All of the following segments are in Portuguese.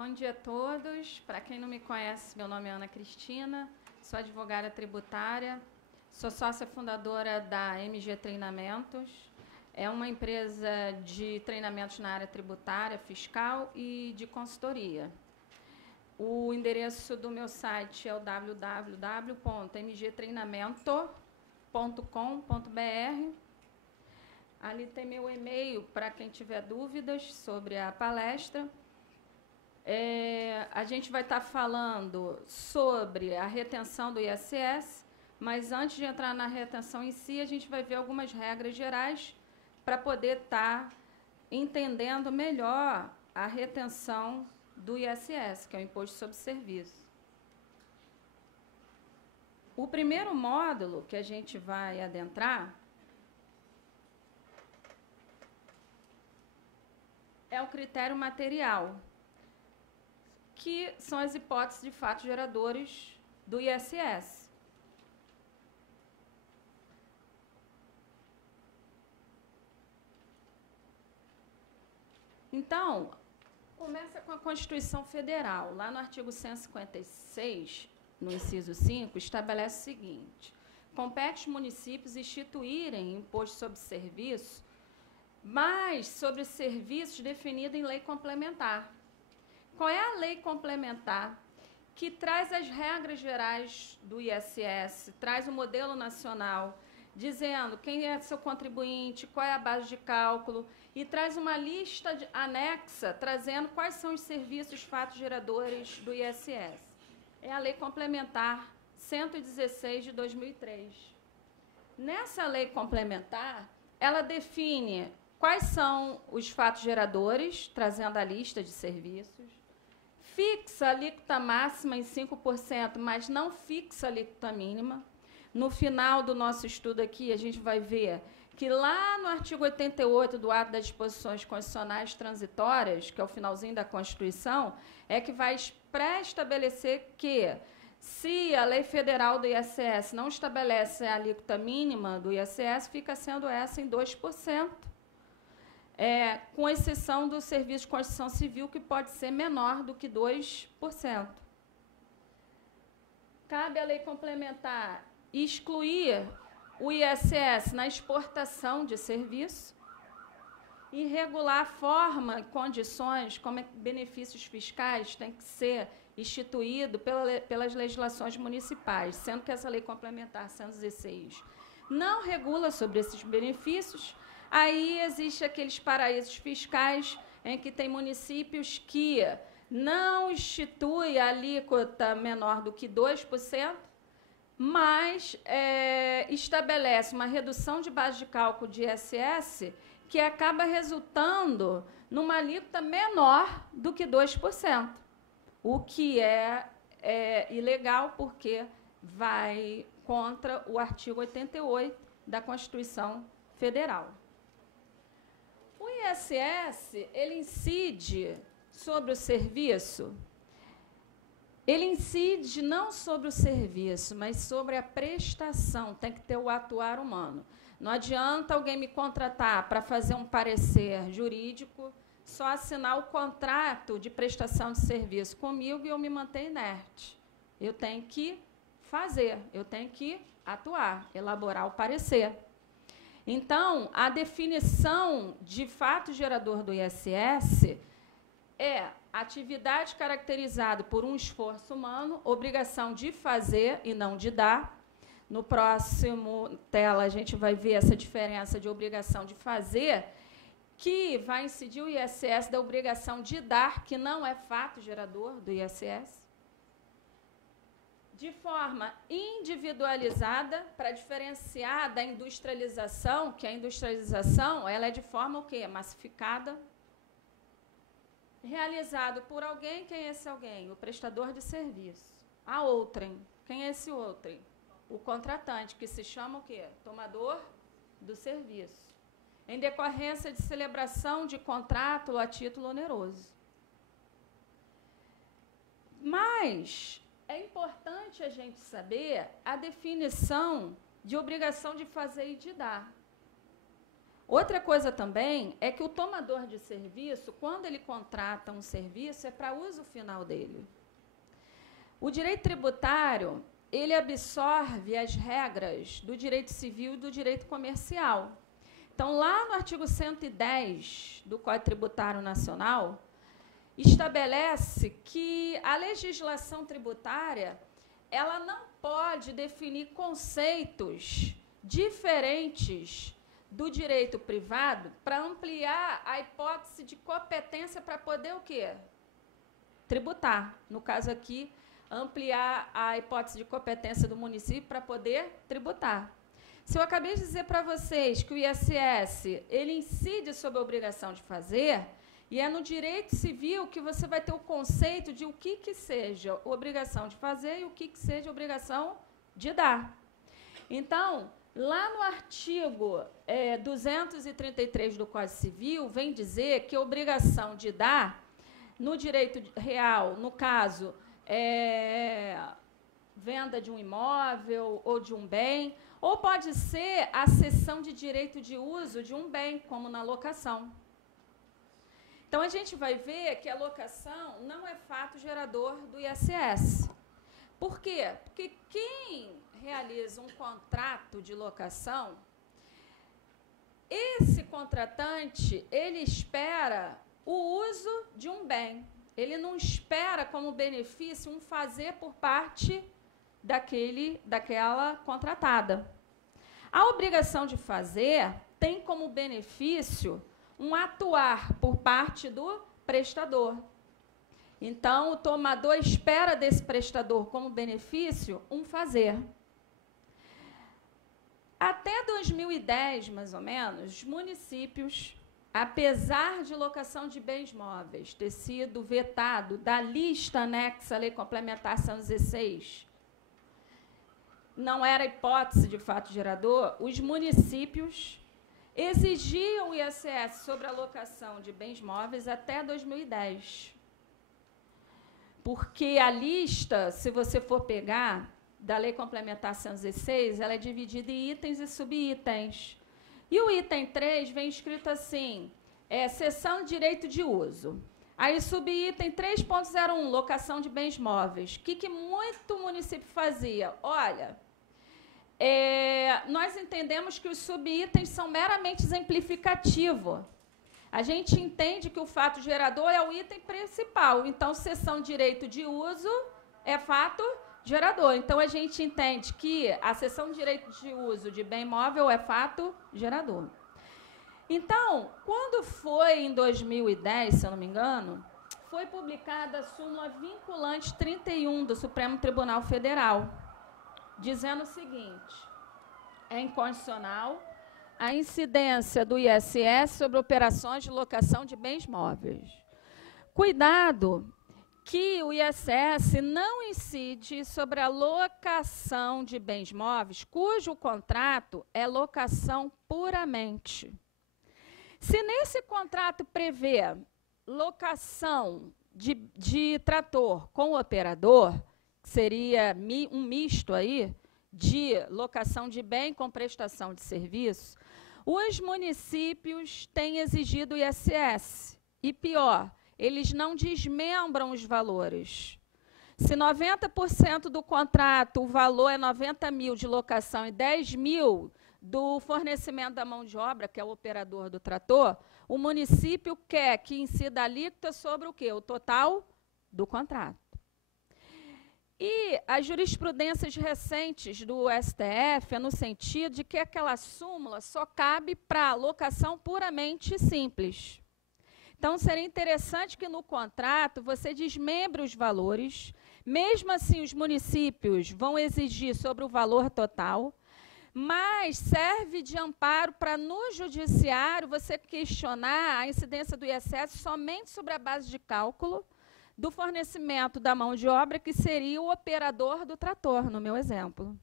Bom dia a todos. Para quem não me conhece, meu nome é Ana Cristina, sou advogada tributária, sou sócia fundadora da MG Treinamentos. É uma empresa de treinamentos na área tributária, fiscal e de consultoria. O endereço do meu site é o www.mgtreinamento.com.br. Ali tem meu e-mail para quem tiver dúvidas sobre a palestra. A gente vai estar falando sobre a retenção do ISS, mas antes de entrar na retenção em si, a gente vai ver algumas regras gerais para poder estar entendendo melhor a retenção do ISS, que é o Imposto sobre Serviço. O primeiro módulo que a gente vai adentrar é o critério material, que são as hipóteses de fatos geradores do ISS. Então, começa com a Constituição Federal. Lá no artigo 156, no inciso 5, estabelece o seguinte: compete aos municípios instituírem imposto sobre serviço, mas sobre serviços definido em lei complementar. Qual é a lei complementar que traz as regras gerais do ISS, traz o modelo nacional, dizendo quem é seu contribuinte, qual é a base de cálculo, e traz uma lista anexa, trazendo quais são os serviços fatos geradores do ISS. É a Lei Complementar 116 de 2003. Nessa lei complementar, ela define quais são os fatos geradores, trazendo a lista de serviços, fixa a alíquota máxima em 5%, mas não fixa a alíquota mínima. No final do nosso estudo aqui, a gente vai ver que lá no artigo 88 do Ato das Disposições Constitucionais Transitórias, que é o finalzinho da Constituição, é que vai pré-estabelecer que, se a lei federal do ISS não estabelece a alíquota mínima do ISS, fica sendo essa em 2%. Com exceção do serviço de construção civil, que pode ser menor do que 2%. Cabe à lei complementar excluir o ISS na exportação de serviço e regular a forma e condições como benefícios fiscais têm que ser instituídos pelas legislações municipais, sendo que essa lei complementar 116 não regula sobre esses benefícios. Aí existe aqueles paraísos fiscais em que tem municípios que não instituem a alíquota menor do que 2%, mas estabelece uma redução de base de cálculo de ISS que acaba resultando numa alíquota menor do que 2%, o que é ilegal porque vai contra o artigo 88 da Constituição Federal. O ISS, ele incide sobre o serviço, ele incide não sobre o serviço, mas sobre a prestação, tem que ter o atuar humano. Não adianta alguém me contratar para fazer um parecer jurídico, só assinar o contrato de prestação de serviço comigo e eu me manter inerte. Eu tenho que fazer, eu tenho que atuar, elaborar o parecer. Então, a definição de fato gerador do ISS é atividade caracterizada por um esforço humano, obrigação de fazer e não de dar. No próximo tela, a gente vai ver essa diferença de obrigação de fazer, que vai incidir o ISS da obrigação de dar, que não é fato gerador do ISS, de forma individualizada, para diferenciar da industrialização, que a industrialização ela é de forma o quê? Massificada, realizado por alguém. Quem é esse alguém? O prestador de serviço. A outrem. Quem é esse outrem? O contratante, que se chama o quê? Tomador do serviço. Em decorrência de celebração de contrato a título oneroso. Mas é importante a gente saber a definição de obrigação de fazer e de dar. Outra coisa também é que o tomador de serviço, quando ele contrata um serviço, é para uso final dele. O direito tributário, ele absorve as regras do direito civil e do direito comercial. Então, lá no artigo 110 do Código Tributário Nacional, estabelece que a legislação tributária ela não pode definir conceitos diferentes do direito privado para ampliar a hipótese de competência para poder o quê? Tributar. No caso aqui, ampliar a hipótese de competência do município para poder tributar. Se eu acabei de dizer para vocês que o ISS ele incide sobre a obrigação de fazer, e é no direito civil que você vai ter o conceito de o que seja obrigação de fazer e o que seja obrigação de dar. Então, lá no artigo 233 do Código Civil, vem dizer que a obrigação de dar, no direito real, no caso, venda de um imóvel ou de um bem, ou pode ser a cessão de direito de uso de um bem, como na locação. Então, a gente vai ver que a locação não é fato gerador do ISS. Por quê? Porque quem realiza um contrato de locação, esse contratante, ele espera o uso de um bem. Ele não espera como benefício um fazer por parte daquela contratada. A obrigação de fazer tem como benefício um atuar por parte do prestador. Então, o tomador espera desse prestador como benefício um fazer. Até 2010, mais ou menos, os municípios, apesar de locação de bens móveis ter sido vetado da lista anexa à Lei Complementar 116, não era hipótese de fato gerador, os municípios exigiam o ISS sobre a locação de bens móveis até 2010. Porque a lista, se você for pegar, da Lei Complementar 116, ela é dividida em itens e subitens. E o item 3 vem escrito assim, cessão de direito de uso. Aí, subitem 3.01, locação de bens móveis. O que muito município fazia? Olha, nós entendemos que os subitens são meramente exemplificativos. A gente entende que o fato gerador é o item principal. Então, cessão de direito de uso é fato gerador. Então, a gente entende que a cessão de direito de uso de bem móvel é fato gerador. Então, quando foi em 2010, se eu não me engano, foi publicada a súmula vinculante 31 do Supremo Tribunal Federal, dizendo o seguinte: é incondicional a incidência do ISS sobre operações de locação de bens móveis. Cuidado que o ISS não incide sobre a locação de bens móveis cujo contrato é locação puramente. Se nesse contrato prevê locação de trator com operador, que seria um misto aí de locação de bem com prestação de serviço, os municípios têm exigido o ISS. E pior, eles não desmembram os valores. Se 90% do contrato, o valor é 90 mil de locação e 10 mil do fornecimento da mão de obra, que é o operador do trator, o município quer que incida a alíquota sobre o quê? O total do contrato. E as jurisprudências recentes do STF é no sentido de que aquela súmula só cabe para locação puramente simples. Então, seria interessante que no contrato você desmembre os valores, mesmo assim os municípios vão exigir sobre o valor total, mas serve de amparo para, no judiciário, você questionar a incidência do ISS somente sobre a base de cálculo do fornecimento da mão de obra, que seria o operador do trator, no meu exemplo.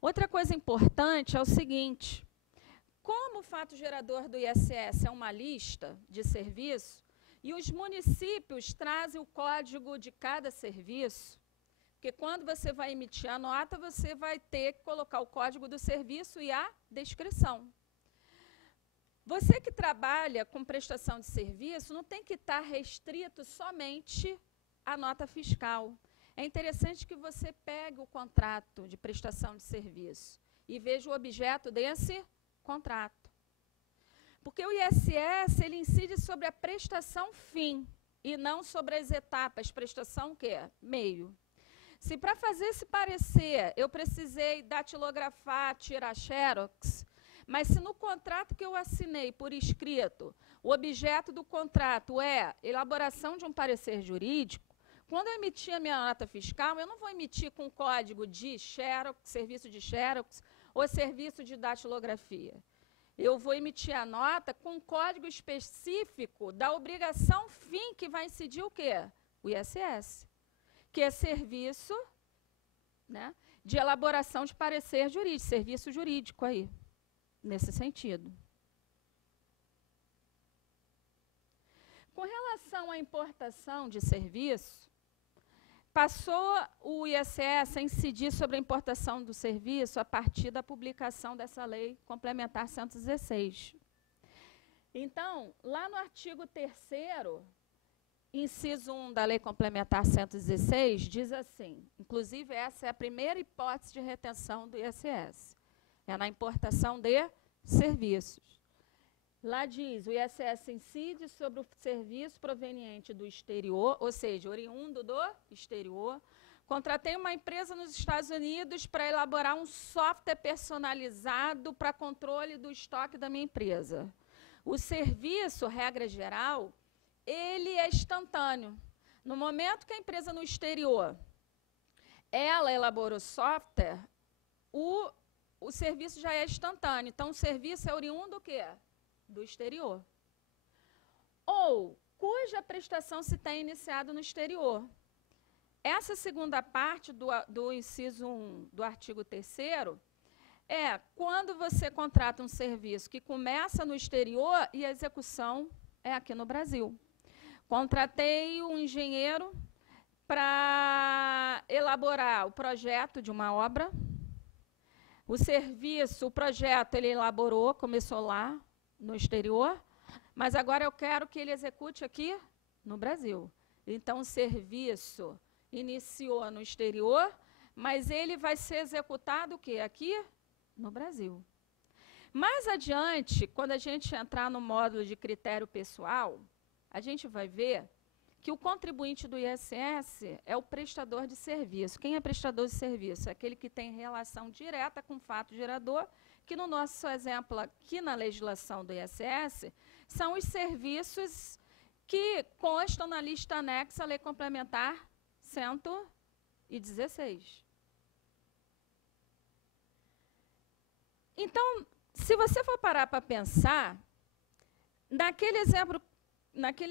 Outra coisa importante é o seguinte: como o fato gerador do ISS é uma lista de serviço, e os municípios trazem o código de cada serviço, Porque quando você vai emitir a nota, você vai ter que colocar o código do serviço e a descrição. Você que trabalha com prestação de serviço não tem que estar restrito somente à nota fiscal. É interessante que você pegue o contrato de prestação de serviço e veja o objeto desse contrato. Porque o ISS, ele incide sobre a prestação fim e não sobre as etapas. Prestação o quê? Meio. Se para fazer esse parecer eu precisei datilografar, tirar xerox, mas se no contrato que eu assinei por escrito, o objeto do contrato é elaboração de um parecer jurídico, quando eu emitir a minha nota fiscal, eu não vou emitir com código de xerox, serviço de xerox ou serviço de datilografia. Eu vou emitir a nota com um código específico da obrigação fim que vai incidir o quê? O ISS, que é serviço, né, de elaboração de parecer jurídico, serviço jurídico aí, nesse sentido. Com relação à importação de serviço, passou o ISS a incidir sobre a importação do serviço a partir da publicação dessa Lei Complementar 116. Então, lá no artigo 3º, inciso 1 da Lei Complementar 116, diz assim, inclusive essa é a primeira hipótese de retenção do ISS, é na importação de serviços. Lá diz, o ISS incide sobre o serviço proveniente do exterior, ou seja, oriundo do exterior. Contratei uma empresa nos Estados Unidos para elaborar um software personalizado para controle do estoque da minha empresa. O serviço, regra geral, ele é instantâneo. No momento que a empresa no exterior, ela elaborou software, o serviço já é instantâneo. Então, o serviço é oriundo do quê? Do exterior. Ou cuja prestação se tem iniciado no exterior. Essa segunda parte do inciso 1 do artigo 3º é quando você contrata um serviço que começa no exterior e a execução é aqui no Brasil. Contratei um engenheiro para elaborar o projeto de uma obra. O serviço, o projeto, ele elaborou, começou lá no exterior, mas agora eu quero que ele execute aqui no Brasil. Então, o serviço iniciou no exterior, mas ele vai ser executado o quê? Aqui no Brasil. Mais adiante, quando a gente entrar no módulo de critério pessoal, a gente vai ver que o contribuinte do ISS é o prestador de serviço. Quem é prestador de serviço? É aquele que tem relação direta com o fato gerador, que no nosso exemplo aqui na legislação do ISS, são os serviços que constam na lista anexa à Lei Complementar 116. Então, se você for parar para pensar, naquele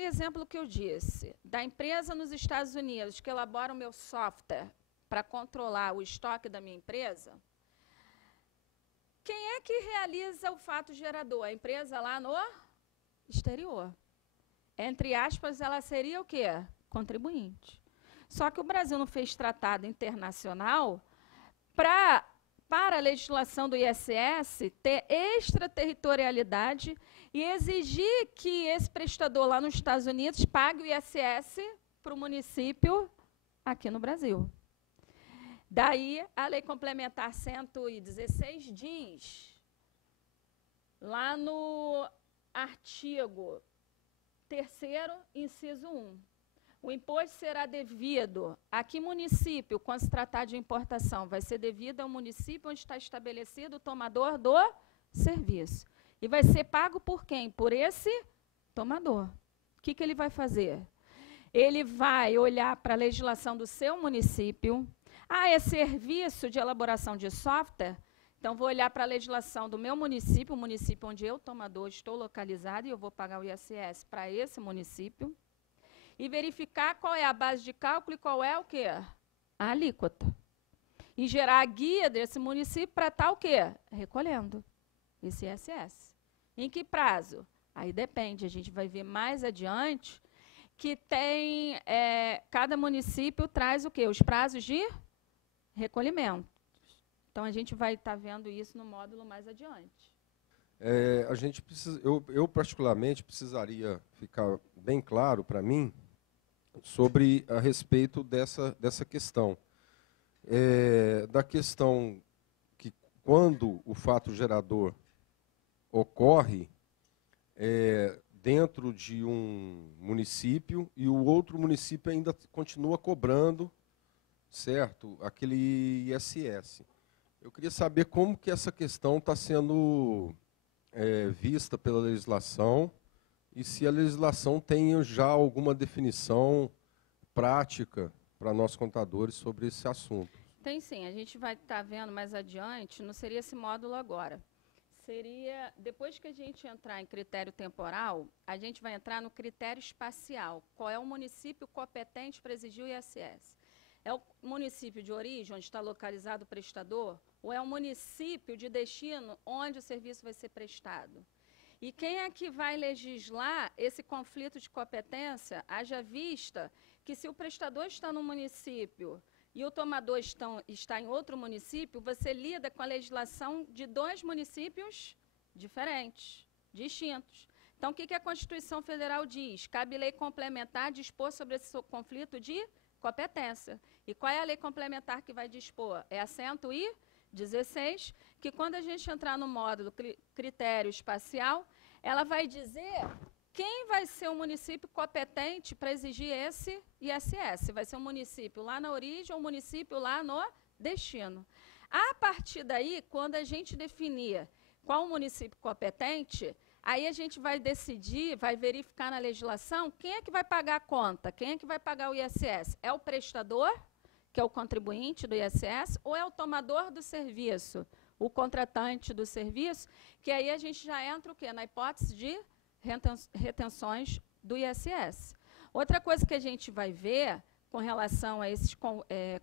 exemplo que eu disse, da empresa nos Estados Unidos que elabora o meu software para controlar o estoque da minha empresa, quem é que realiza o fato gerador? A empresa lá no exterior. Entre aspas, ela seria o quê? Contribuinte. Só que o Brasil não fez tratado internacional para a legislação do ISS ter extraterritorialidade e exigir que esse prestador lá nos Estados Unidos pague o ISS para o município aqui no Brasil. Daí, a Lei Complementar 116 diz, lá no artigo 3º, inciso 1, o imposto será devido a que município, quando se tratar de importação, vai ser devido ao município onde está estabelecido o tomador do serviço. E vai ser pago por quem? Por esse tomador. O que ele vai fazer? Ele vai olhar para a legislação do seu município. Ah, é serviço de elaboração de software? Então, vou olhar para a legislação do meu município, o município onde eu, tomador, estou localizado, e eu vou pagar o ISS para esse município, e verificar qual é a base de cálculo e qual é o quê? A alíquota. E gerar a guia desse município para estar o quê? Recolhendo esse ISS. Em que prazo? Aí depende, a gente vai ver mais adiante que tem, cada município traz o quê? Os prazos de recolhimento. Então, a gente vai estar vendo isso no módulo mais adiante. A gente precisa, eu particularmente precisaria ficar bem claro para mim sobre a respeito dessa questão. Da questão que quando o fato gerador ocorre dentro de um município e o outro município ainda continua cobrando, certo, aquele ISS. Eu queria saber como que essa questão está sendo vista pela legislação e se a legislação tem já alguma definição prática para nós contadores sobre esse assunto. Tem sim, a gente vai estar vendo mais adiante, não seria esse módulo agora. Seria, depois que a gente entrar em critério temporal, a gente vai entrar no critério espacial. Qual é o município competente para exigir o ISS? É o município de origem, onde está localizado o prestador, ou é o município de destino, onde o serviço vai ser prestado? E quem é que vai legislar esse conflito de competência, haja vista que se o prestador está no município e o tomador está em outro município, você lida com a legislação de 2 municípios diferentes, distintos. Então, o que a Constituição Federal diz? Cabe lei complementar dispor sobre esse conflito de competência. E qual é a lei complementar que vai dispor? É a 116, que quando a gente entrar no módulo critério espacial, ela vai dizer quem vai ser o município competente para exigir esse ISS. Vai ser um município lá na origem ou um município lá no destino. A partir daí, quando a gente definir qual o município competente, aí a gente vai decidir, vai verificar na legislação quem é que vai pagar a conta, quem é que vai pagar o ISS. É o prestador, que é o contribuinte do ISS, ou é o tomador do serviço, o contratante do serviço, que aí a gente já entra o quê? Na hipótese de retenções do ISS. Outra coisa que a gente vai ver com relação a esses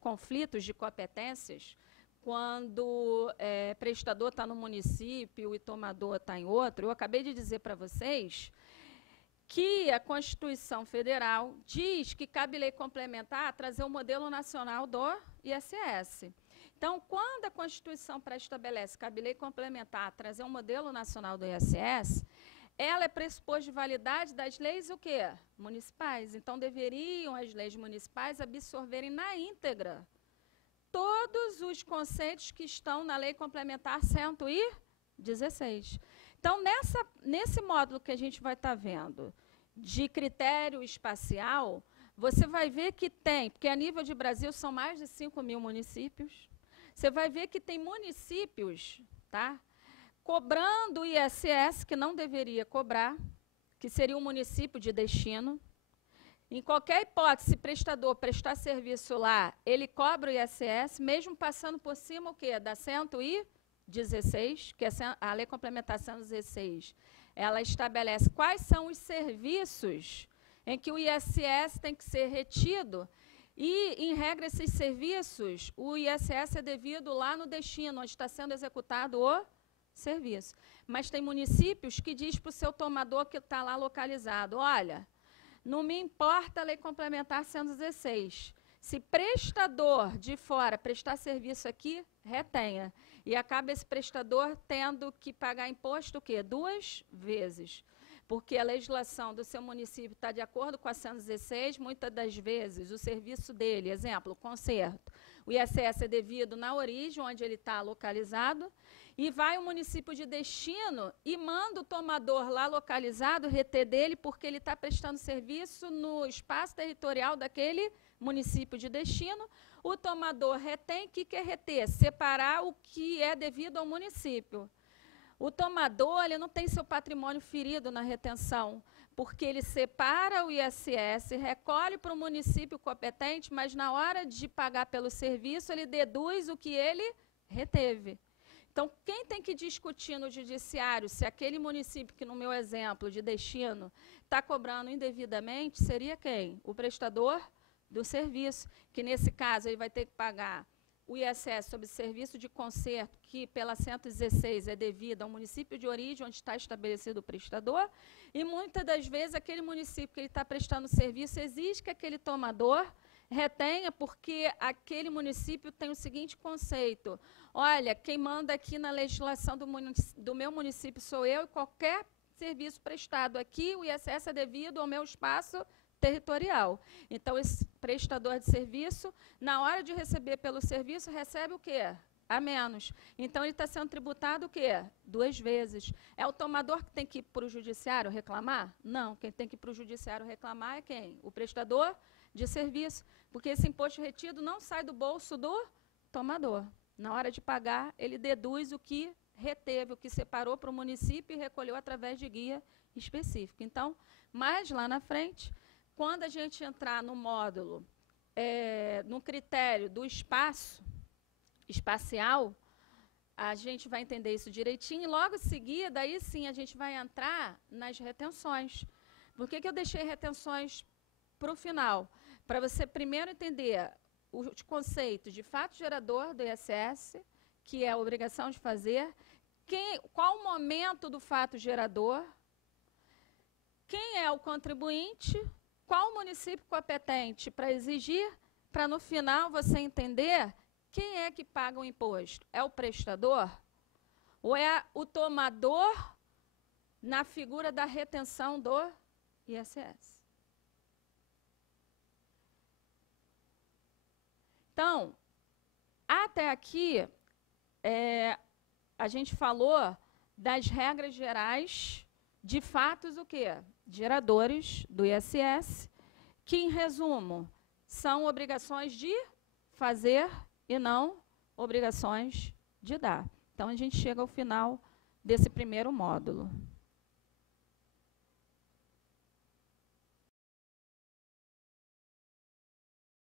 conflitos de competências, quando prestador está no município e tomador está em outro, eu acabei de dizer para vocês que a Constituição Federal diz que cabe lei complementar trazer o modelo nacional do ISS. Então, quando a Constituição pré-estabelece cabe lei complementar trazer um modelo nacional do ISS, ela é pressuposto de validade das leis o quê? Municipais. Então, deveriam as leis municipais absorverem na íntegra todos os conceitos que estão na Lei Complementar 116. Então, nesse módulo que a gente vai estar vendo, de critério espacial, você vai ver que tem, porque a nível de Brasil são mais de 5.000 municípios, você vai ver que tem municípios, tá, cobrando o ISS que não deveria cobrar, que seria um município de destino. Em qualquer hipótese, se prestador prestar serviço lá, ele cobra o ISS, mesmo passando por cima o quê? Da 116, que é a Lei Complementar 116. Ela estabelece quais são os serviços em que o ISS tem que ser retido e, em regra, esses serviços, o ISS é devido lá no destino, onde está sendo executado o serviço. Mas tem municípios que diz para o seu tomador que está lá localizado, olha, não me importa a Lei Complementar 116. Se prestador de fora prestar serviço aqui, retenha. E acaba esse prestador tendo que pagar imposto o quê? 2 vezes. Porque a legislação do seu município está de acordo com a 116, muitas das vezes o serviço dele, exemplo, conserto, o ISS é devido na origem, onde ele está localizado, e vai o município de destino e manda o tomador lá localizado reter dele, porque ele está prestando serviço no espaço territorial daquele município de destino. O tomador retém, o que quer reter? Separar o que é devido ao município. O tomador ele não tem seu patrimônio ferido na retenção, porque ele separa o ISS, recolhe para o município competente, mas na hora de pagar pelo serviço, ele deduz o que ele reteve. Então, quem tem que discutir no judiciário se aquele município, que no meu exemplo de destino, está cobrando indevidamente, seria quem? O prestador do serviço, que nesse caso ele vai ter que pagar o ISS sobre serviço de conserto, que pela 116 é devido ao município de origem, onde está estabelecido o prestador, e muitas das vezes aquele município que ele está prestando serviço exige que aquele tomador retenha, porque aquele município tem o seguinte conceito: olha, quem manda aqui na legislação do meu município sou eu, e qualquer serviço prestado aqui, o ISS é devido ao meu espaço territorial. Então, esse prestador de serviço, na hora de receber pelo serviço, recebe o quê? A menos. Então, ele está sendo tributado o quê? 2 vezes. É o tomador que tem que ir para o judiciário reclamar? Não. Quem tem que ir para o judiciário reclamar é quem? O prestador de serviço. Porque esse imposto retido não sai do bolso do tomador. Na hora de pagar, ele deduz o que reteve, o que separou para o município e recolheu através de guia específico. Então, mais lá na frente, quando a gente entrar no módulo, no critério do espacial, a gente vai entender isso direitinho, e logo em seguida, aí sim, a gente vai entrar nas retenções. Por que eu deixei retenções para o final? Para você primeiro entender os conceitos de fato gerador do ISS, que é a obrigação de fazer, qual o momento do fato gerador, quem é o contribuinte, qual o município competente para exigir, para no final você entender quem é que paga o imposto. É o prestador ou é o tomador na figura da retenção do ISS? Então, até aqui, a gente falou das regras gerais de fatos o quê? Geradores do ISS, que, em resumo, são obrigações de fazer e não obrigações de dar. Então, a gente chega ao final desse primeiro módulo.